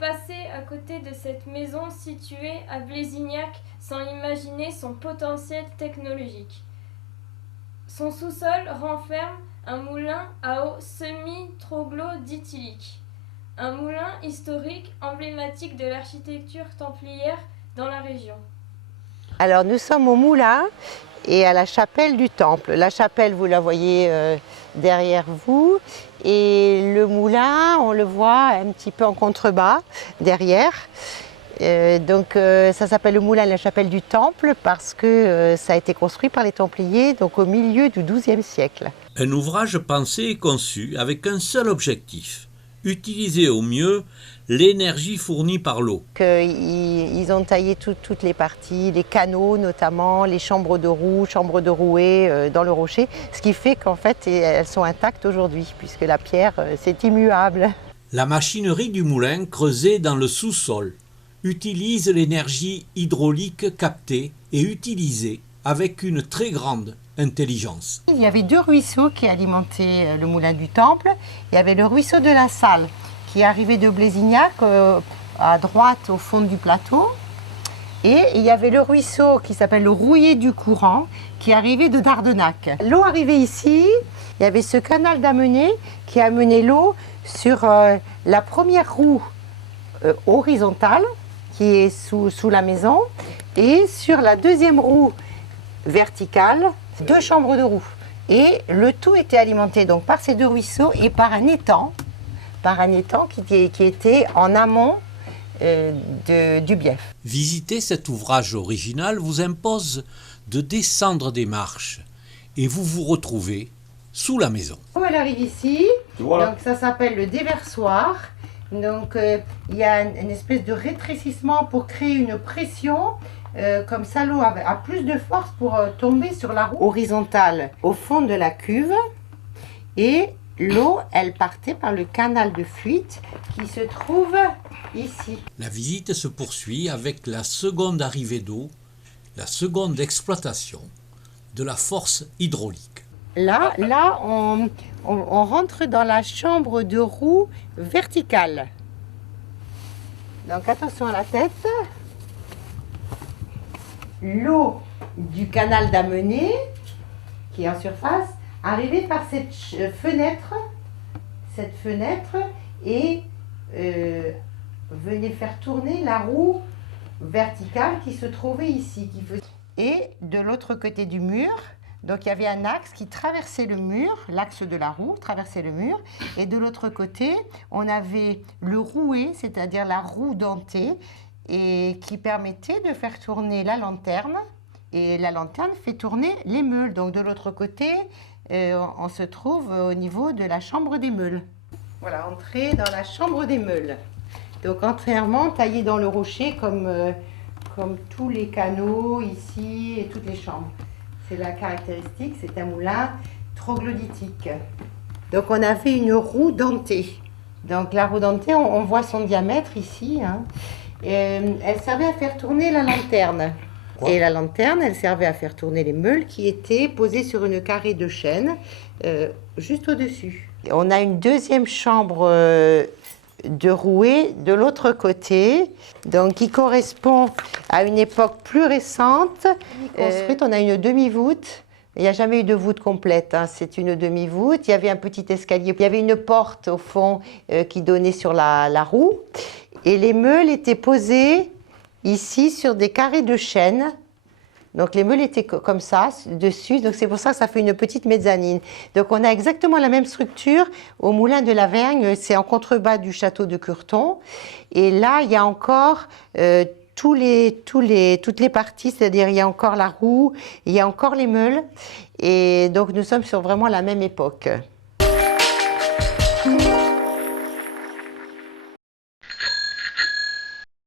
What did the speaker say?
passer à côté de cette maison située à Blésignac sans imaginer son potentiel technologique. Son sous-sol renferme un moulin à eau semi-troglodytilique, un moulin historique emblématique de l'architecture templière dans la région. Alors nous sommes au moulin et à la chapelle du temple. La chapelle, vous la voyez derrière vous, et le moulin, on le voit un petit peu en contrebas derrière. Ça s'appelle le moulin de la chapelle du temple parce que ça a été construit par les Templiers donc au milieu du XIIe siècle. Un ouvrage pensé et conçu avec un seul objectif: utiliser au mieux l'énergie fournie par l'eau. Ils ont taillé toutes les parties, les canaux notamment, les chambres de roue, chambres de rouée dans le rocher, ce qui fait qu'en fait elles sont intactes aujourd'hui puisque la pierre c'est immuable. La machinerie du moulin, creusée dans le sous-sol, utilise l'énergie hydraulique captée et utilisée avec une très grande intelligence. Il y avait deux ruisseaux qui alimentaient le moulin du temple. Il y avait le ruisseau de la Salle qui arrivait de Blésignac à droite au fond du plateau. Et il y avait le ruisseau qui s'appelle le Rouillé du Courant qui arrivait de Dardenac. L'eau arrivait ici, il y avait ce canal d'Amenet qui amenait l'eau sur la première roue horizontale qui est sous la maison, et sur la deuxième roue verticale, deux chambres de roue. Et le tout était alimenté donc par ces deux ruisseaux et par un étang qui était en amont du Bief. Visiter cet ouvrage original vous impose de descendre des marches et vous vous retrouvez sous la maison. Elle arrive ici, voilà. Donc ça s'appelle le déversoir. Donc il y a une espèce de rétrécissement pour créer une pression, comme ça l'eau a plus de force pour tomber sur la roue horizontale au fond de la cuve, et l'eau elle partait par le canal de fuite qui se trouve ici. La visite se poursuit avec la seconde arrivée d'eau, la seconde exploitation de la force hydraulique. Là on rentre dans la chambre de roue verticale. Donc attention à la tête. L'eau du canal d'Amenet, qui est en surface, arrivait par cette fenêtre et venait faire tourner la roue verticale qui se trouvait ici. Et de l'autre côté du mur, donc il y avait un axe qui traversait le mur, l'axe de la roue traversait le mur, et de l'autre côté, on avait le rouet, c'est-à-dire la roue dentée, et qui permettait de faire tourner la lanterne, et la lanterne fait tourner les meules. Donc de l'autre côté, on se trouve au niveau de la chambre des meules. Voilà, entrer dans la chambre des meules. Donc entièrement taillé dans le rocher comme tous les canaux ici et toutes les chambres. C'est la caractéristique, c'est un moulin troglodytique. Donc on avait une roue dentée. Donc la roue dentée, on voit son diamètre ici. Hein. Elle servait à faire tourner la lanterne. Et la lanterne, elle servait à faire tourner les meules qui étaient posées sur une carrée de chêne juste au-dessus. On a une deuxième chambre de rouée de l'autre côté, donc qui correspond à une époque plus récente. Construite, on a une demi-voûte. Il n'y a jamais eu de voûte complète, hein. C'est une demi-voûte. Il y avait un petit escalier, il y avait une porte au fond qui donnait sur la roue. Et les meules étaient posées ici sur des carrés de chêne. Donc les meules étaient comme ça, dessus, donc c'est pour ça que ça fait une petite mezzanine. Donc on a exactement la même structure au moulin de la Vergne, c'est en contrebas du château de Curton. Et là, il y a encore toutes les parties, c'est-à-dire il y a encore la roue, il y a encore les meules. Et donc nous sommes sur vraiment la même époque.